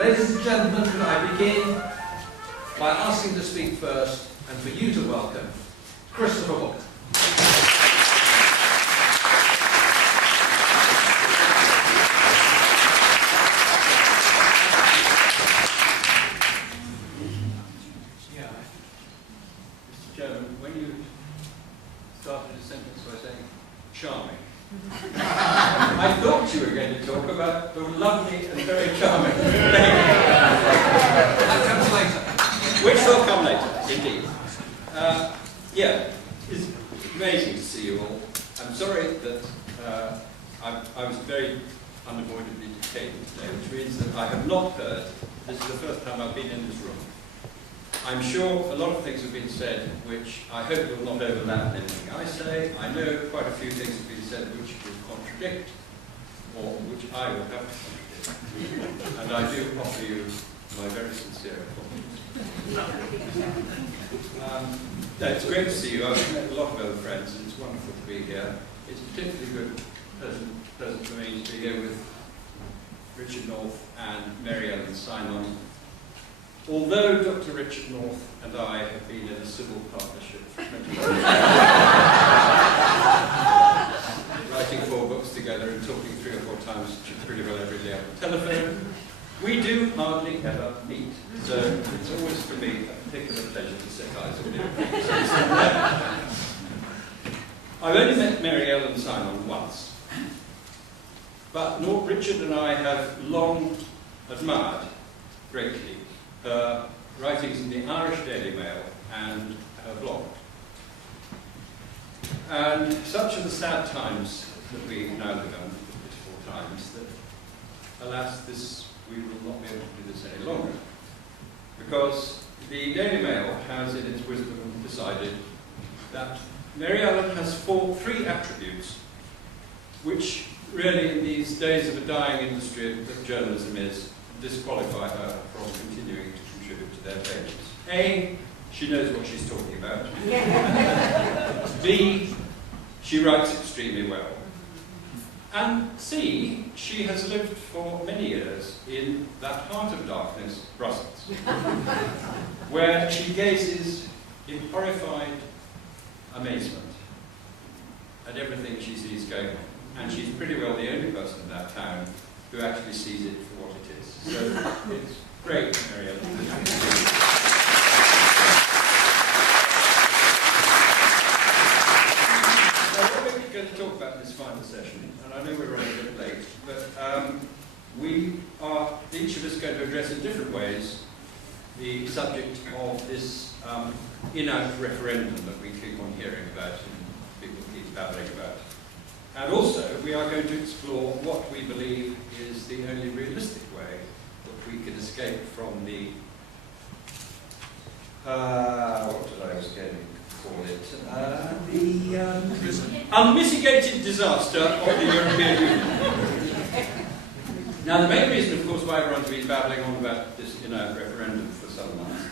Ladies and gentlemen, could I begin by asking to speak first and for you to welcome Christopher Booker. Mr. Chairman, when you started a sentence by saying charming, I thought you were going to talk about the lovely and very charming lady. That comes later. Which will come later, indeed. Yeah, it's amazing to see you all. I'm sorry that I was very unavoidably detained today, which means that I have not heard. This is the first time I've been in this room. I'm sure a lot of things have been said which I hope will not overlap anything I say. I know quite a few things have been said which will contradict, or which I will have to contradict. And I do offer you my very sincere apologies. No, it's great to see you. I've met a lot of old friends, and it's wonderful to be here. It's particularly good, pleasant for me to be here with Richard North and Mary Ellen Simon. Although Dr. Richard North and I have been in a civil partnership for 20 years, writing 4 books together and talking 3 or 4 times pretty well every day on the telephone, we do hardly ever meet. So it's always for me a particular pleasure to set eyes on you. I've only met Mary Ellen Simon once, but Richard and I have long admired greatly her writings in the Irish Daily Mail and her blog. And such are the sad times that we now live in, the pitiful times, that alas, we will not be able to do this any longer. Because the Daily Mail has in its wisdom decided that Mary Ellen has 3 attributes which really in these days of a dying industry that journalism is, disqualify her from continuing to contribute to their pages. A, she knows what she's talking about. B, she writes extremely well. And C, she has lived for many years in that heart of darkness, Brussels, where she gazes in horrified amazement at everything she sees going on. And she's pretty well the only person in that town who actually sees it for what it is. So it's great, Mary Ellen. So we're going to talk about this final session, and I know we're running a bit late, but we are, each of us, going to address in different ways the subject of this in-out referendum that we keep on hearing about and people keep babbling about. And also, we are going to explore what we believe is the only realistic way that we can escape from the, what did I was going to call it? The unmitigated disaster of the European Union. Now, the main reason, of course, why everyone's been babbling on about this referendum for some months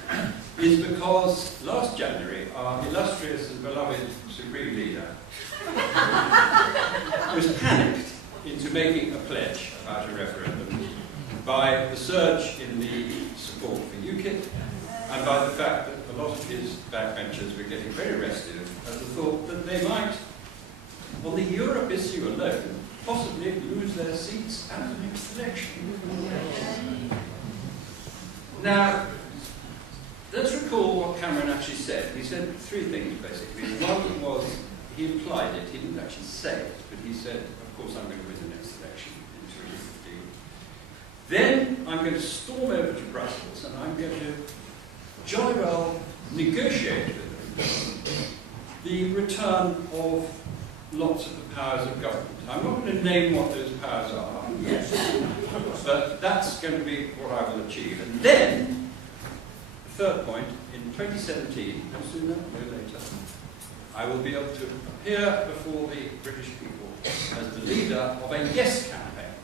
is because last January, our illustrious and beloved Supreme Leader was panicked into making a pledge about a referendum by the surge in the support for UKIP and by the fact that a lot of his backbenchers were getting very restive at the thought that they might, on the Europe issue alone, possibly lose their seats at the next election. Now, let's recall what Cameron actually said. He said 3 things, basically. One was, he implied it, he didn't actually say it, but he said, of course I'm going to win the next election in 2015. Then I'm going to storm over to Brussels and I'm going to jolly well negotiate with them the return of lots of the powers of government. I'm not going to name what those powers are, but that's going to be what I will achieve. And then, the third point, in 2017, no sooner, no later, I will be able to appear before the British people as the leader of a yes campaign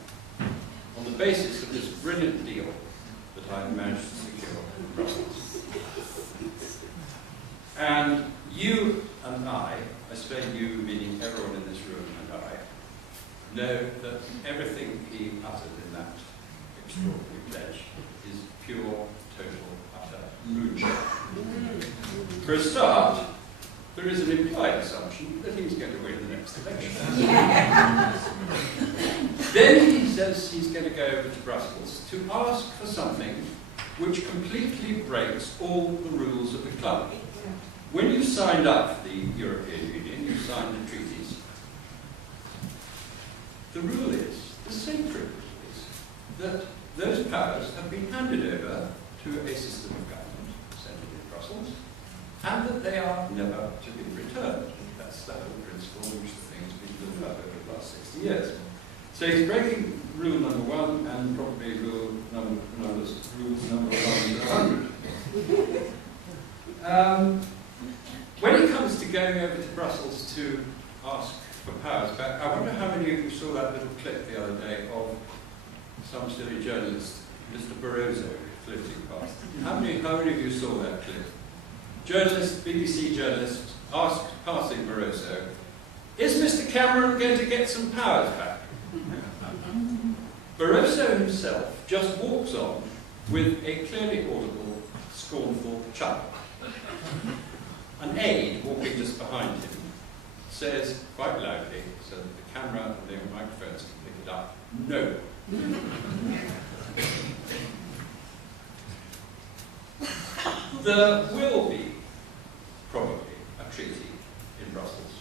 on the basis of this brilliant deal that I've managed to secure in Brussels. And you and I say you, meaning everyone in this room and I, know that everything he uttered in that extraordinary pledge For a start, there is an implied assumption that he's going to win the next election. Then he says he's going to go over to Brussels to ask for something which completely breaks all the rules of the club. When you signed up for the European Union, you signed the treaties. The rule is, the sacred rule is, that those powers have been handed over to a system of government centred in Brussels, and that they are never to be returned. That's the whole principle on which the thing has been built up over the last 60 years. So he's breaking rule number 1 and probably rules number 1 to 100. When it comes to going over to Brussels to ask for powers back, I wonder how many of you saw that little clip the other day of some silly journalist, Mr. Barroso, floating past. How many of you saw that clip? Journalist, BBC journalist, asked, passing Barroso, is Mr. Cameron going to get some powers back? Barroso himself just walks on with a clearly audible, scornful chuckle. An aide walking just behind him says quite loudly, so that the camera and the microphones can pick it up, no. There will be probably a treaty in Brussels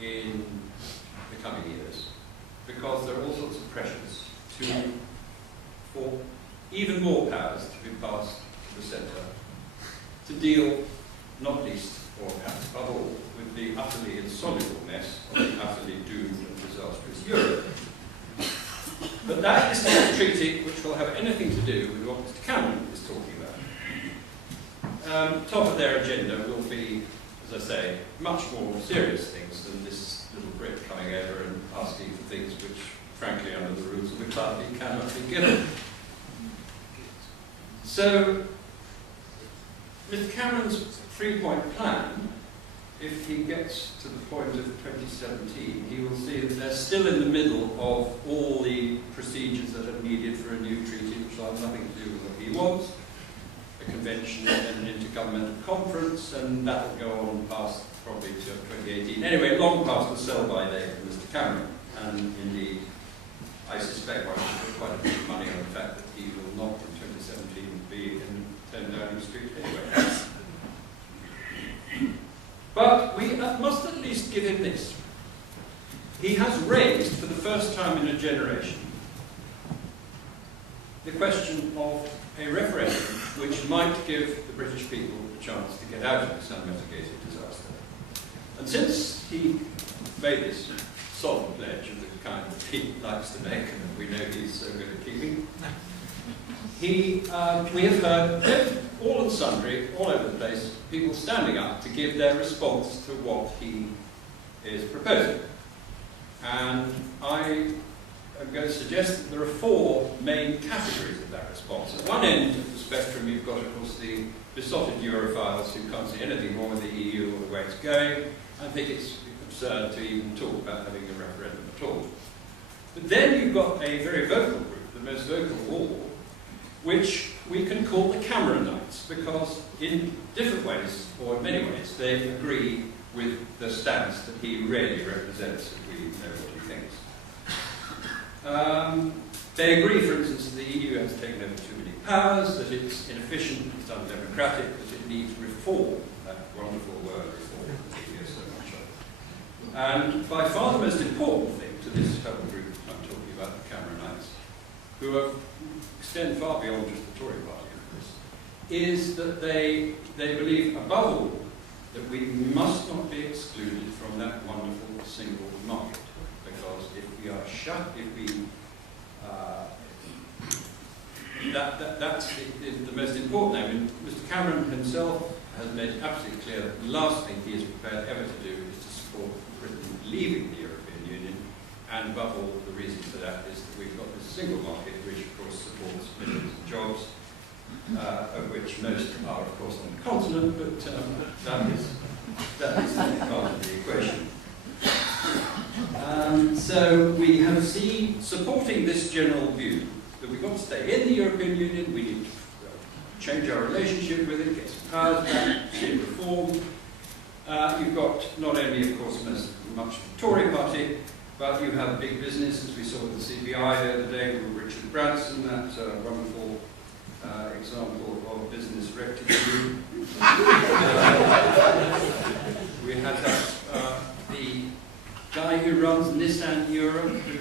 in the coming years, because there are all sorts of pressures for even more powers to be passed to the centre to deal, not least or perhaps above all, with the utterly insoluble mess of the utterly doomed and disastrous Europe. But that is not a treaty which will have anything to do with what Mr. Cameron is talking about. Top of their agenda will be, as I say, much more serious things than this little Brit coming over and asking for things which, frankly, under the rules of the club, he cannot be given. So, Mr. Cameron's three-point plan, if he gets to the point of 2017, he will see that they're still in the middle of all the procedures that are needed for a new treaty, which will have nothing to do with what he wants. A convention and an intergovernmental conference, and that will go on past probably to 2018. Anyway, long past the sell-by date of Mr. Cameron, and indeed, I suspect one should put quite a bit of money on the fact that he will not in 2017 be in 10 Downing Street anyway. But we must at least give him this. He has raised, for the first time in a generation, the question of a referendum which might give the British people a chance to get out of this unmitigated disaster. And since he made this solemn pledge of the kind that he likes to make and that we know he's so good at keeping, we have heard all and sundry, all over the place, people standing up to give their response to what he is proposing. And I I'm going to suggest that there are four main categories of that response. At one end of the spectrum, you've got, of course, the besotted Europhiles who can't see anything wrong with the EU or the way it's going, and think it's absurd to even talk about having a referendum at all. But then you've got a very vocal group, the most vocal of all, which we can call the Cameronites, because in different ways, or in many ways, they agree with the stance that he really represents, if we know what he thinks. They agree, for instance, that the EU has taken over too many powers, that it's inefficient, it's undemocratic, that it needs reform, that wonderful word reform that we hear so much of. And by far the most important thing to this whole group I'm talking about, the Cameronites, who extend far beyond just the Tory party, of course, is that they believe, above all, that we must not be excluded from that wonderful single market. Because if we are shut, if we that's the most important thing. I mean, Mr. Cameron himself has made it absolutely clear that the last thing he is prepared ever to do is to support Britain leaving the European Union, and above all, the reason for that is that we've got this single market, which of course supports millions of jobs, of which most are, of course, on the continent, but that is part of the equation. So we have seen, supporting this general view that we've got to stay in the European Union, we need to change our relationship with it, get some powers back, see it reformed. You've got not only, of course, much of the Tory party, but you have big business, as we saw with the CBI the other day with Richard Branson, that wonderful example of business rectitude. We had that, the guy who runs Nissan Europe, who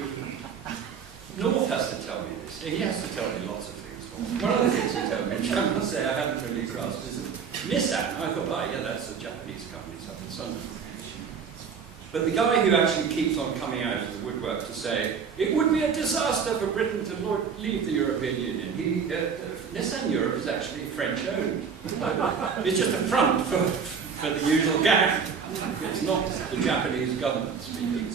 North has to tell me this. He has to tell me lots of things. One of the things he told me, which I must say I haven't really grasped, is that Nissan, I thought, oh yeah, that's a Japanese company, it's up in Sunderland. But the guy who actually keeps on coming out of the woodwork to say, it would be a disaster for Britain to leave the European Union. Nissan Europe is actually French-owned. It's just a front for the usual gag. It's not the Japanese government speaking.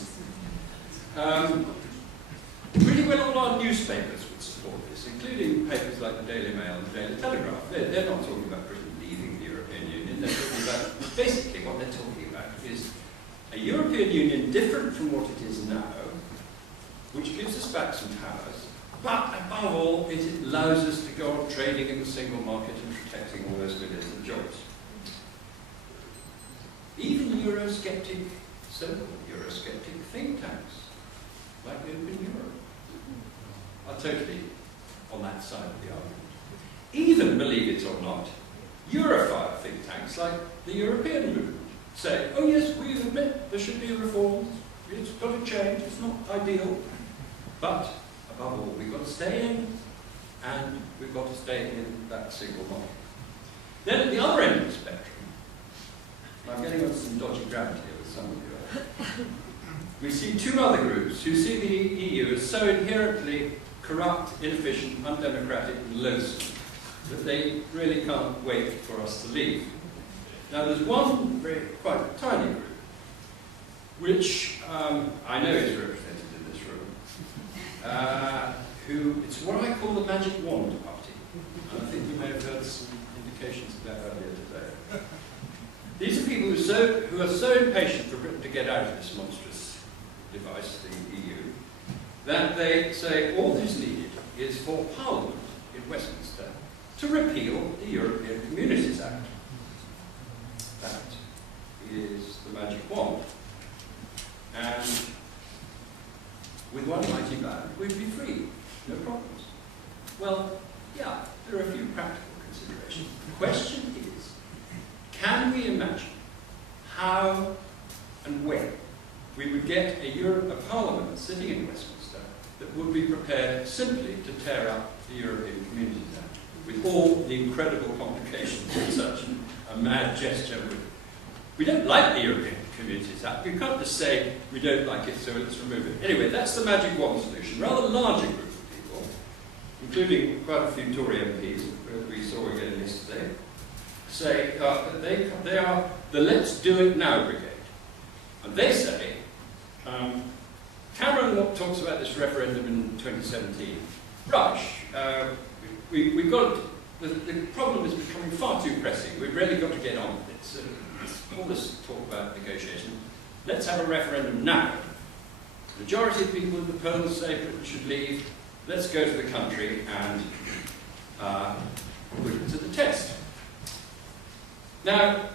Pretty well all our newspapers would support this, including papers like the Daily Mail and the Daily Telegraph. They're not talking about Britain leaving the European Union. They're talking about, basically what they're talking about is a European Union different from what it is now, which gives us back some powers, but above all, it allows us to go on trading in the single market and protecting all those millions of jobs. Even Eurosceptic, so-called Eurosceptic think tanks, like Open Europe, are totally on that side of the argument. Even, believe it or not, Europhile think tanks like the European movement say, oh yes, we admit there should be reforms, it's got to change, it's not ideal, but above all, we've got to stay in, and we've got to stay in that single market. Then at the other end of the spectrum, I'm getting on some dodgy ground here with some of you, we see two other groups who see the EU as so inherently corrupt, inefficient, undemocratic, and loathsome that they really can't wait for us to leave. Now there's one quite tiny group, which I know is represented in this room, who, it's what I call the Magic Wand Party. And I think you may have heard some indications of that earlier today. These are people who are so impatient for Britain to get out of this monstrous device, the EU, that they say all that is needed is for Parliament in Westminster to repeal the European Communities Act. That is the magic wand. And with one mighty band, we'd be free. No problems. Well, yeah, there are a few practical considerations. The question is, can we imagine how and when we would get a Parliament sitting in Westminster that would be prepared simply to tear up the European Communities Act, with all the incredible complications that such a mad gesture would. We don't like the European Communities Act. We can't just say we don't like it, so let's remove it. Anyway, that's the magic wand solution. Rather larger group of people, including quite a few Tory MPs, as we saw again yesterday, say that they are the Let's Do It Now brigade. And they say, Cameron talks about this referendum in 2017. Rush, we've got, the problem is becoming far too pressing. We've really got to get on with it. So all this talk about negotiation. Let's have a referendum now. The majority of people in the polls say Britain should leave. Let's go to the country and put it to the test. Now,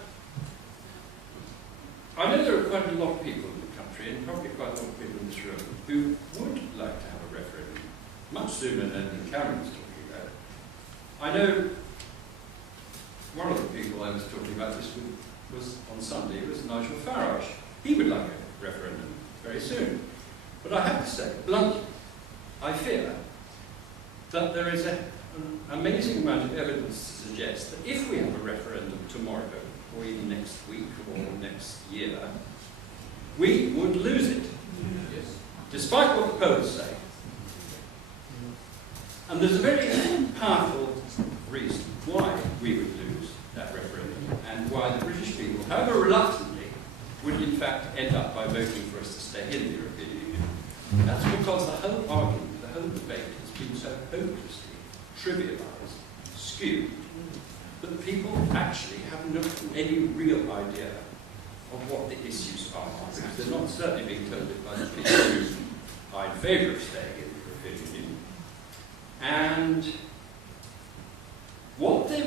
I know there are quite a lot of people in the country, and probably quite a lot of people in this room, who would like to have a referendum, much sooner than Cameron's talking about. I know one of the people I was talking about this with was on Sunday was Nigel Farage. He would like a referendum very soon. But I have to say, bluntly, I fear that there is an amazing amount of evidence to suggest that if we have a referendum tomorrow, or even next week, or next year, we would lose it. Yes. Despite what the polls say. And there's a very powerful reason why we would lose that referendum, and why the British people, however reluctantly, would in fact end up by voting for us to stay in the European Union. That's because the whole argument, the whole debate has been so hopelessly trivialised, skewed, that people actually have not any real idea of what the issues are. Because they're not certainly being told it by the people who are in favour of staying in the European Union. And what they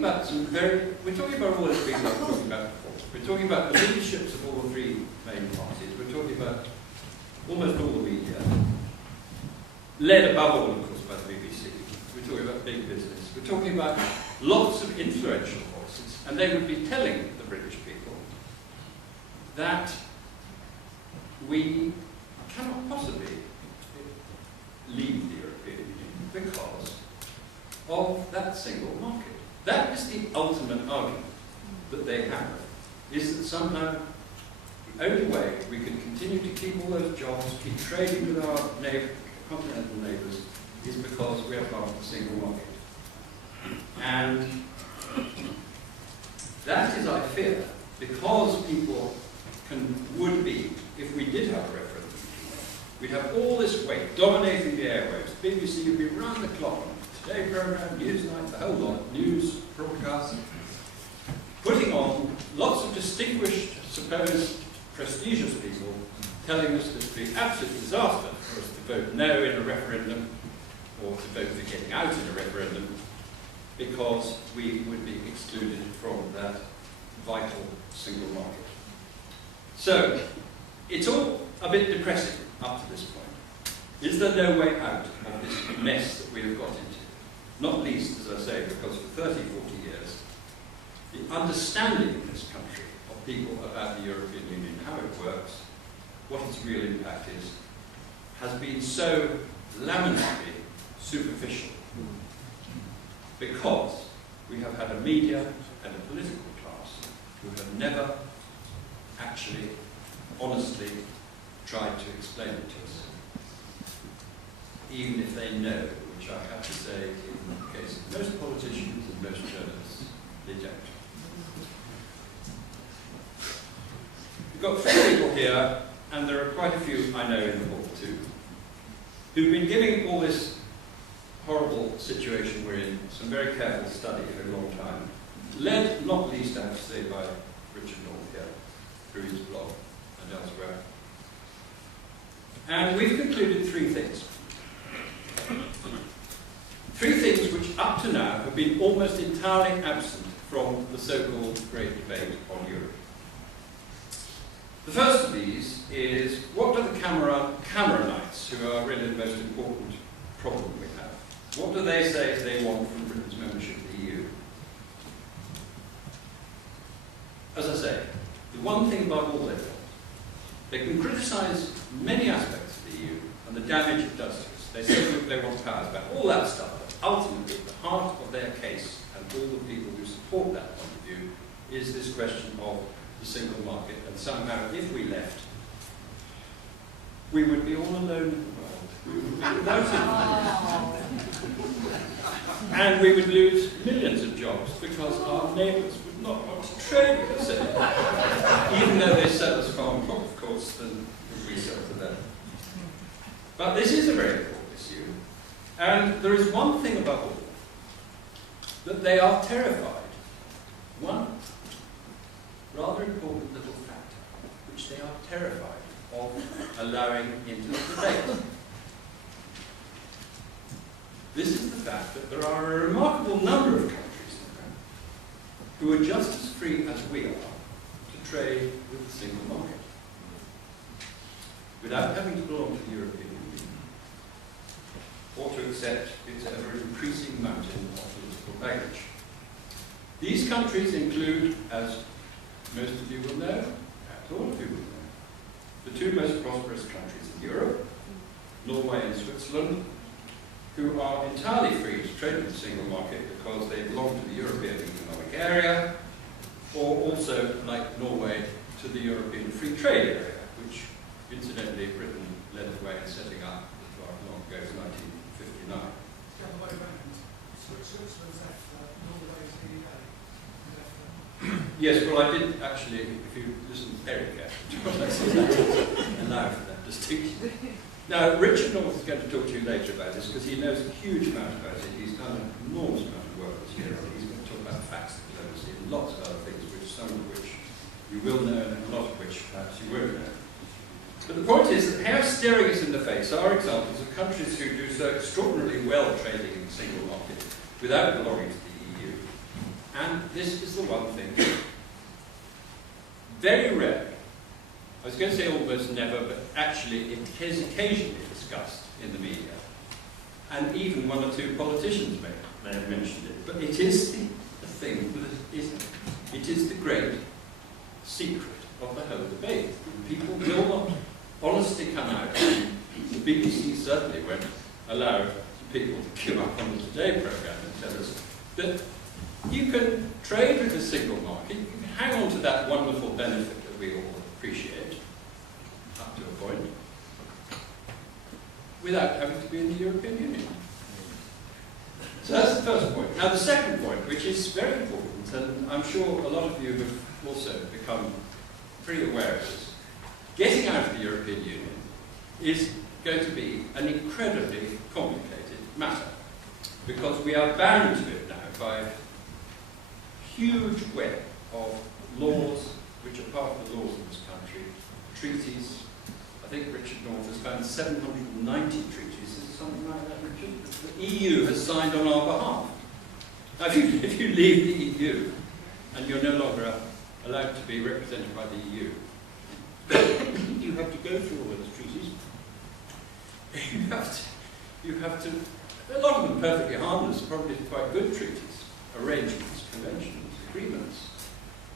talking about we're talking about all those things I was talking about before. We're talking about the leaderships of all the three main parties. We're talking about almost all the media, led above all, of course, by the BBC. We're talking about big business. We're talking about lots of influential voices, and they would be telling the British people that we cannot possibly leave the European Union because of that single market. That is the ultimate argument that they have, is that somehow the only way we can continue to keep all those jobs, keep trading with our continental neighbours, is because we are part of the single market. And that is, I fear, because people would be, if we did have a referendum, we'd have all this weight dominating the airwaves. BBC would be round the clock, Today programme, Newsnight, the whole lot, news, broadcasts, putting on lots of distinguished, supposed prestigious people telling us that it would be an absolute disaster for us to vote no in a referendum or to vote for getting out in a referendum because we would be excluded from that vital single market. So, it's all a bit depressing up to this point. Is there no way out of this mess that we have got into? Not least, as I say, because for 30, 40 years, the understanding in this country of people about the European Union, how it works, what its real impact is, has been so lamentably superficial. Because we have had a media and a political class who have never actually, honestly, tried to explain it to us. Even if they know, which I have to say, in the case of most politicians and most journalists, they don't. We've got three people here, and there are quite a few I know in the hall too, who've been giving all this horrible situation we're in some very careful study for a long time, led not least, I have to say, by Richard North here, through his blog and elsewhere. And we've concluded three things. Three things which up to now have been almost entirely absent from the so-called great debate on Europe. The first of these is, what do the Cameronites, who are really the most important problem we have, what do they say they want from Britain's membership of the EU? As I say, the one thing above all they can criticise many aspects of the EU and the damage it does to us. They say that they want powers back, all that stuff, but ultimately at the heart of their case and all the people who support that point of view is this question of the single market, and somehow if we left, we would be all alone in the world. We would be without it. And we would lose millions of jobs because our neighbours would not want to trade with us anymore, even though they sell us far more, of course, than we sell to them. But this is a very important issue, and there is one thing about all that they are terrified. One rather important little factor, which they are terrified of allowing into the debate. This is the fact that there are a remarkable number of countries who are just as free as we are to trade with the single market, without having to belong to the European Union, or to accept its ever-increasing mountain of political baggage. These countries include, as most of you will know, perhaps all of you will know, the two most prosperous countries in Europe, Norway and Switzerland, who are entirely free to trade with the single market because they belong to the European Economic Area, or also, like Norway, to the European Free Trade Area, which, incidentally, Britain led the way in setting up as far long ago as 1959. The other way around. Switzerland's after, Norway's the UK. Yes, well, I did actually, if you listen to Eric, allow for that distinction. Now, Richard North is going to talk to you later about this because he knows a huge amount about it. He's done an enormous amount of work this year, and he's going to talk about facts diplomacy and lots of other things, some of which you will know and a lot of which perhaps you won't know. But the point is that how staring us in the face are examples of countries who do so extraordinarily well trading in the single market without belonging to the EU, And this is the one thing, very rarely, I was going to say almost never, but actually it is occasionally discussed in the media. And even one or two politicians may have mentioned it. But it is the thing that it is the great secret of the whole debate. People will not honestly come out. The BBC certainly won't allow people to queue up on the Today programme and tell us that you can trade with the single market, you can hang on to that wonderful benefit that we all appreciate, up to a point, without having to be in the European Union. So that's the first point. Now the second point, which is very important, and I'm sure a lot of you have also become pretty aware of this, getting out of the European Union is going to be an incredibly complicated matter, because we are bound to it now by a huge web of laws which are part of the laws of this country, treaties. I think Richard North has found 790 treaties, is it something like that, Richard? The EU has signed on our behalf. Now, if you leave the EU and you're no longer allowed to be represented by the EU, you have to go through all those treaties. You have to, a lot of them perfectly harmless, probably quite good treaties, arrangements, conventions, agreements.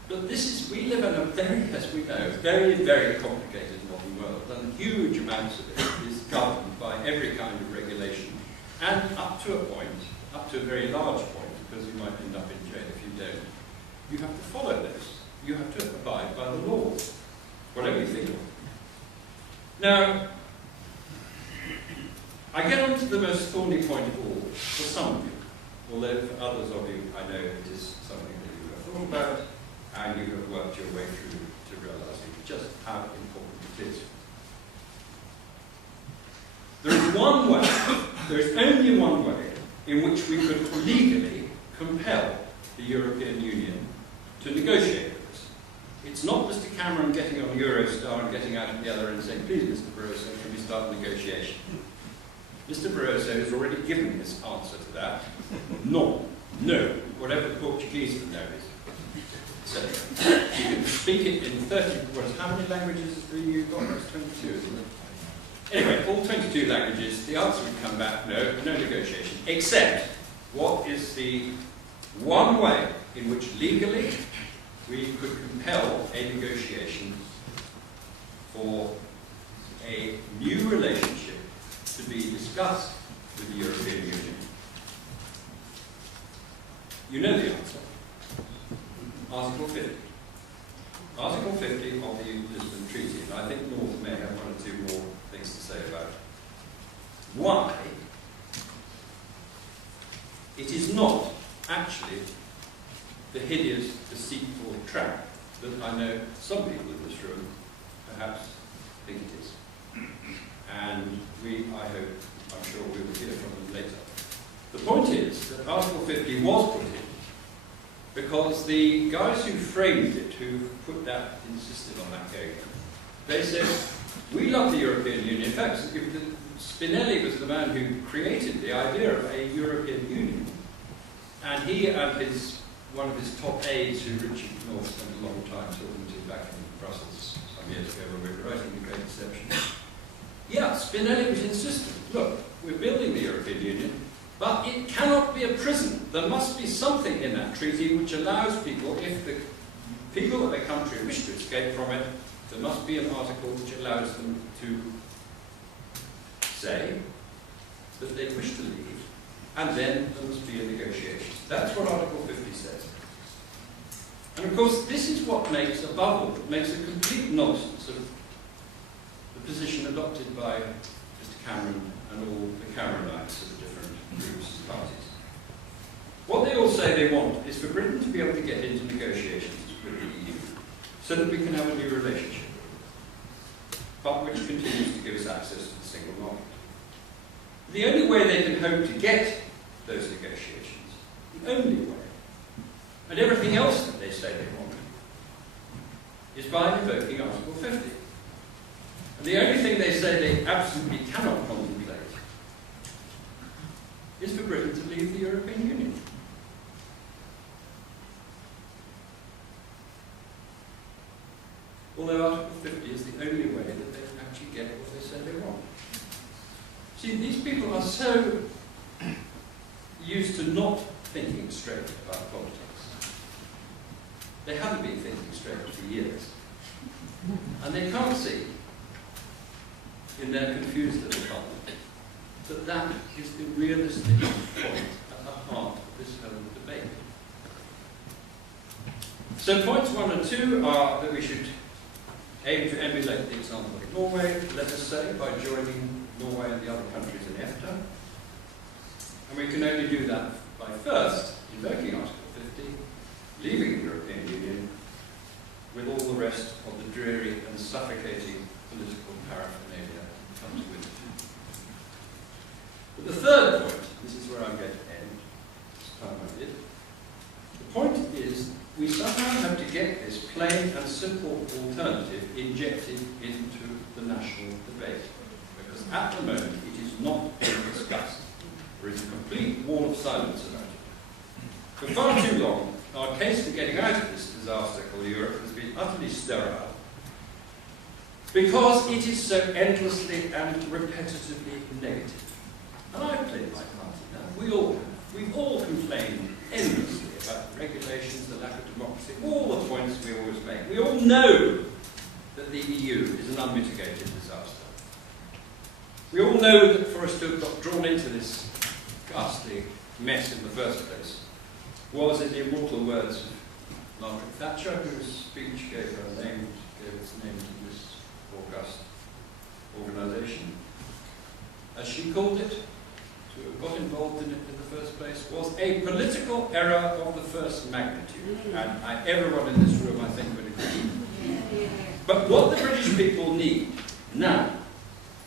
But this is, we live in a very, as we know, very, very complicated modern world, and huge amounts of it is governed by every kind of regulation, and up to a point, up to a very large point, because you might end up in jail if you don't, you have to follow this. You have to abide by the laws, whatever you think of. Now, I get on to the most thorny point of all, for some of you, although for others of you, I know it is something that you have thought about, and you have worked your way through to realising just how important it is. There is one way, there is only one way, in which we could legally compel the European Union to negotiate with us. It's not Mr. Cameron getting on Eurostar and getting out at the other end and saying, please, Mr. Barroso, can we start negotiation? Mr. Barroso has already given his answer to that. No, whatever the Portuguese for no is. So, you can speak it in 30, how many languages has the EU got? It's 22, isn't it? Anyway, all 22 languages, the answer would come back, no negotiation, except what is the one way in which legally we could compel a negotiation for a new relationship to be discussed with the European Union. You know the answer. Article 50. Article 50 of the Lisbon Treaty, and I think North may have one or two more things to say about it. Why? It is not actually the hideous, deceitful trap that I know some people in this room perhaps think it is. And I hope, I'm sure we will hear from them later. The point is that Article 50 was put in because the guys who framed it, who put that, insisted on that going, they said, we love the European Union. In fact, Spinelli was the man who created the idea of a European Union. And he and one of his top aides, who Richard North spent a long time talking to back in Brussels some years ago when we were writing The Great Deception. Yeah, Spinelli was insistent. Look, we're building the European Union, but it cannot be a prison. There must be something in that treaty which allows people, if the people of a country wish to escape from it, there must be an article which allows them to say that they wish to leave, and then there must be a negotiation. That's what Article 50 says. And of course, this is what makes, above all, makes a complete nonsense of the position adopted by Mr. Cameron and all the Cameronites of the different groups and parties. What they all say they want is for Britain to be able to get into negotiations with the EU so that we can have a new relationship, but which continues to give us access to the single market. The only way they can hope to get those negotiations, the only way, and everything else that they say they want, is by invoking Article 50. And the only thing they say they absolutely cannot contemplate is for Britain to leave the European Union. are so used to not thinking straight about politics. They haven't been thinking straight for years. And they can't see, in their confused little bubble, that that is the realistic point at the heart of this whole debate. So points 1 and 2 are that we should aim to emulate the example of Norway, let us say, by joining Norway and the other countries in EFTA. And we can only do that by first invoking Article 50, leaving the European Union with all the rest of the dreary and suffocating political paraphernalia that comes with it. But the third point, this is where I'm going to end, this time I did. The point is, we somehow have to get this plain and simple alternative injected into the national debate. Because at the moment, it is not being discussed. There is a complete wall of silence about it. For far too long, our case for getting out of this disaster called Europe has been utterly sterile, because it is so endlessly and repetitively negative. And I've played my part in that. We all have. We've all complained endlessly about regulations, the lack of democracy, all the points we always make. We all know that the EU is an unmitigated disaster. We all know that for us to have got drawn into this ghastly mess in the first place was, in the immortal words of Margaret Thatcher, whose speech gave its name to this august organisation, as she called it, to have got involved in it in the first place, was a political error of the first magnitude. And everyone in this room, I think, would agree. But what the British people need now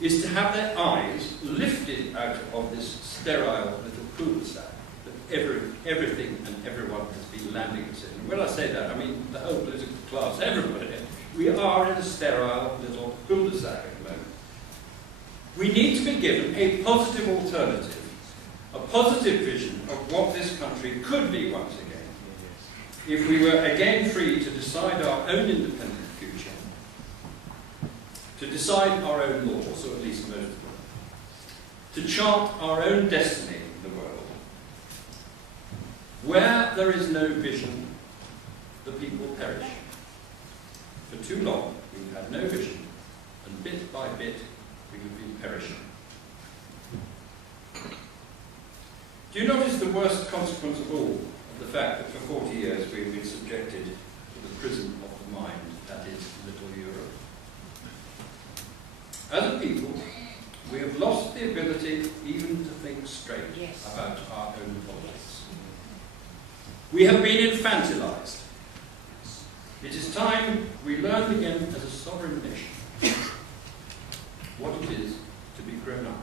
is to have their eyes lifted out of this sterile little cul-de-sac that everything and everyone has been landing us in. And when I say that, I mean the whole political class, everybody. We are in a sterile little cul-de-sac at the moment. We need to be given a positive alternative, a positive vision of what this country could be once again, if we were again free to decide our own independent future, to decide our own laws, or at least most of them, to chart our own destiny in the world. Where there is no vision, the people perish. For too long, we've had no vision, and bit by bit, we have been perishing. Do you notice the worst consequence of all of the fact that for 40 years we have been subjected to the prison of the mind, that is, little Europe? As a people, we have lost the ability even to think straight about our own politics. We have been infantilized. It is time we learned again as a sovereign nation what it is to be grown up.